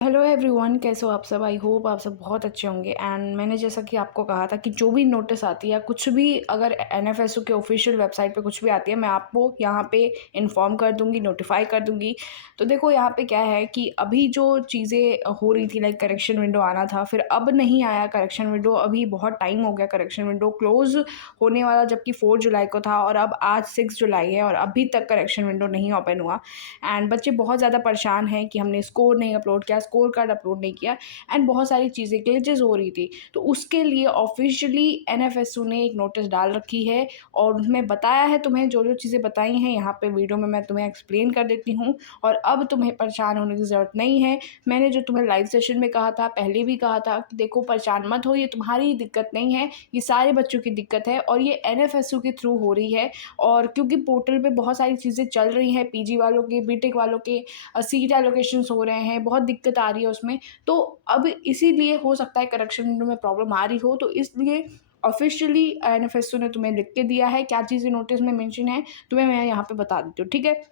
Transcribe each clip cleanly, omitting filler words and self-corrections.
Hello everyone, कैसे हो आप सब। आई होप आप सब बहुत अच्छे होंगे। एंड मैंने जैसा कि आपको कहा था कि जो भी नोटिस आती है, कुछ भी अगर एनएफएसयू के ऑफिशियल वेबसाइट पे कुछ भी आती है, मैं आपको यहाँ पे इन्फॉर्म कर दूँगी, नोटिफाई कर दूँगी। तो देखो यहाँ पे क्या है कि अभी जो चीज़ें हो रही थी, लाइक करेक्शन विंडो आना था, फिर अब नहीं आया करेक्शन विंडो। अभी बहुत टाइम हो गया, करेक्शन विंडो क्लोज़ होने वाला जबकि 4 जुलाई को था और अब आज 6 जुलाई है और अभी तक करेक्शन विंडो नहीं ओपन हुआ। एंड बच्चे बहुत ज़्यादा परेशान हैं कि हमने स्कोर नहीं अपलोड किया, स्कोर कार्ड अपलोड नहीं किया एंड बहुत सारी चीज़ें ग्लिचेस हो रही थी। तो उसके लिए ऑफिशियली एनएफएसयू ने एक नोटिस डाल रखी है और उसमें बताया है, तुम्हें जो जो चीज़ें बताई हैं यहाँ पे वीडियो में मैं तुम्हें एक्सप्लेन कर देती हूँ। और अब तुम्हें परेशान होने की ज़रूरत नहीं है। मैंने जो तुम्हें लाइव सेशन में कहा था, पहले भी कहा था कि देखो परेशान मत हो, ये तुम्हारी दिक्कत नहीं है, ये सारे बच्चों की दिक्कत है और ये एनएफएसयू के थ्रू हो रही है। और क्योंकि पोर्टल पे बहुत सारी चीज़ें चल रही हैं, पीजी वालों के, बीटेक वालों के सीट एलोकेशंस हो रहे हैं, बहुत दिक्कत आ रही है उसमें। तो अब इसीलिए हो सकता है करेक्शन विंडो में प्रॉब्लम आ रही हो, तो इसलिए ऑफिशियली एनएफएसयू ने तुम्हें लिख के दिया है क्या चीज़ें नोटिस में मेंशन है, तुम्हें मैं यहाँ पे बता देती हूँ, ठीक है।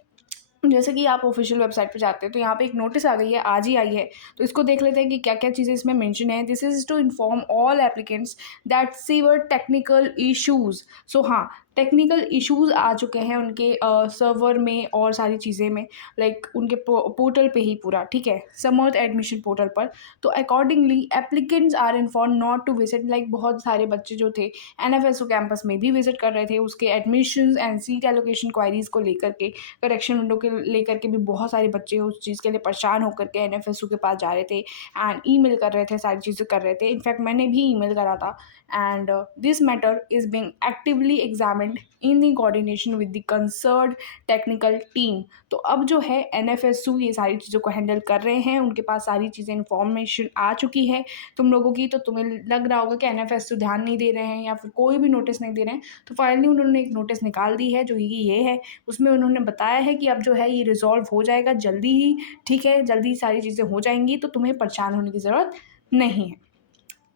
जैसे कि आप ऑफिशियल वेबसाइट पे जाते हैं तो यहाँ पे एक नोटिस आ गई है, आज ही आई है। तो इसको देख लेते हैं कि क्या क्या चीज़ें इसमें मेंशन है। This is to inform all applicants that severe technical issues. So हाँ, टेक्निकल इश्यूज आ चुके हैं उनके सर्वर में और सारी चीज़ें में, लाइक उनके पोर्टल पे ही पूरा, ठीक है, समर्थ एडमिशन पोर्टल पर। तो accordingly applicants are inform not to visit, like बहुत सारे बच्चे जो थे एनएफएसयू कैंपस में भी विजिट कर रहे थे, उसके admissions and seat allocation queries को लेकर के, करेक्शन विंडो के लेकर के भी बहुत सारे बच्चे उस चीज़ के लिए परेशान होकर के एनएफएसयू के पास जा रहे थे एंड ईमेल कर रहे थे, सारी चीज़ें कर रहे थे। इनफैक्ट मैंने भी ईमेल करा था। And this matter is being actively examined in the coordination with the concerned technical team. तो अब जो है एनएफएसयू ये सारी चीज़ों को हैंडल कर रहे हैं, उनके पास सारी चीज़ें इन्फॉर्मेशन आ चुकी है तुम लोगों की। तो तुम्हें लग रहा होगा कि एनएफएसयू ध्यान नहीं दे रहे हैं या फिर कोई भी नोटिस नहीं दे रहे हैं, तो फाइनली उन्होंने एक नोटिस निकाल दी है जो ये है। उसमें उन्होंने बताया है कि अब जो है ये रिज़ॉल्व हो जाएगा जल्दी ही, ठीक है, जल्दी सारी चीज़ें हो जाएंगी, तो तुम्हें परेशान होने की ज़रूरत नहीं है,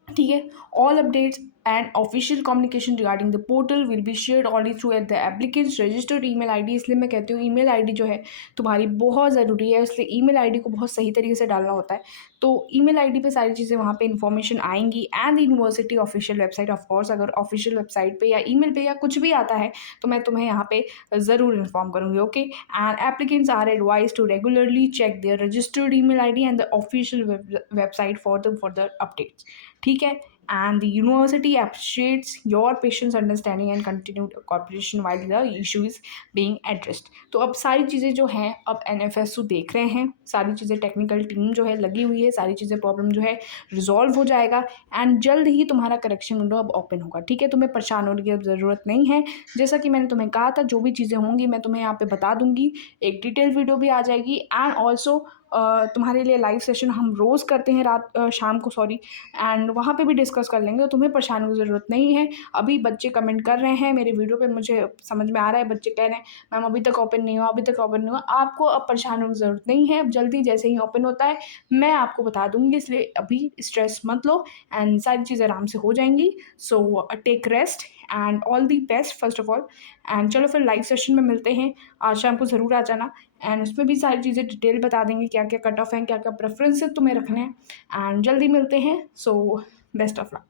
ठीक है। All updates and official communication regarding the portal will be shared only through at the applicants registered email ID. इसलिए मैं कहती हूँ ईमेल आईडी जो है तुम्हारी बहुत ज़रूरी है, इसलिए ईमेल आईडी को बहुत सही तरीके से डालना होता है। तो ईमेल आईडी पे सारी चीज़ें वहाँ पे इन्फॉर्मेशन आएंगी and university official website, of course अगर ऑफिशियल वेबसाइट पे या ईमेल पे या कुछ भी आता है तो मैं तुम्हें यहाँ पे ज़रूर इन्फॉर्म करूँगी, okay. And applicants are advise to regularly check their registered email ID and the official website for the further updates, ठीक है। And the university appreciates your patience, understanding and continued cooperation while the issue is being addressed। तो अब सारी चीज़ें जो हैं अब NFSU देख रहे हैं, सारी चीज़ें टेक्निकल टीम जो है लगी हुई है, सारी चीज़ें प्रॉब्लम जो है रिजॉल्व हो जाएगा एंड जल्द ही तुम्हारा करेक्शन विंडो अब ओपन होगा, ठीक है। तुम्हें परेशान होने की अब ज़रूरत नहीं है। जैसा कि मैंने तुम्हें कहा था, जो भी चीज़ें होंगी मैं तुम्हें यहाँ पे बता दूंगी, एक डिटेल वीडियो भी आ जाएगी एंड ऑल्सो तुम्हारे लिए लाइव सेशन हम रोज़ करते हैं रात शाम को, सॉरी, एंड वहाँ पे भी डिस्कस कर लेंगे। तो तुम्हें परेशान होने की ज़रूरत नहीं है। अभी बच्चे कमेंट कर रहे हैं मेरे वीडियो पे, मुझे समझ में आ रहा है, बच्चे कह रहे हैं मैम अभी तक ओपन नहीं हुआ, अभी तक ओपन नहीं हुआ। आपको अब परेशान होने की ज़रूरत नहीं है, अब जल्दी जैसे ही ओपन होता है मैं आपको बता दूँगी, इसलिए अभी स्ट्रेस मत लो एंड सारी चीज़ें आराम से हो जाएंगी। So take rest and all the best first of all. And चलो फिर लाइव सेशन में मिलते हैं, आज शाम को ज़रूर आ जाना एंड उसमें भी सारी चीज़ें डिटेल बता देंगे, क्या क्या कट ऑफ हैं, क्या क्या प्रेफरेंसेस तुम्हें रखने हैं एंड जल्दी मिलते हैं। So best of luck.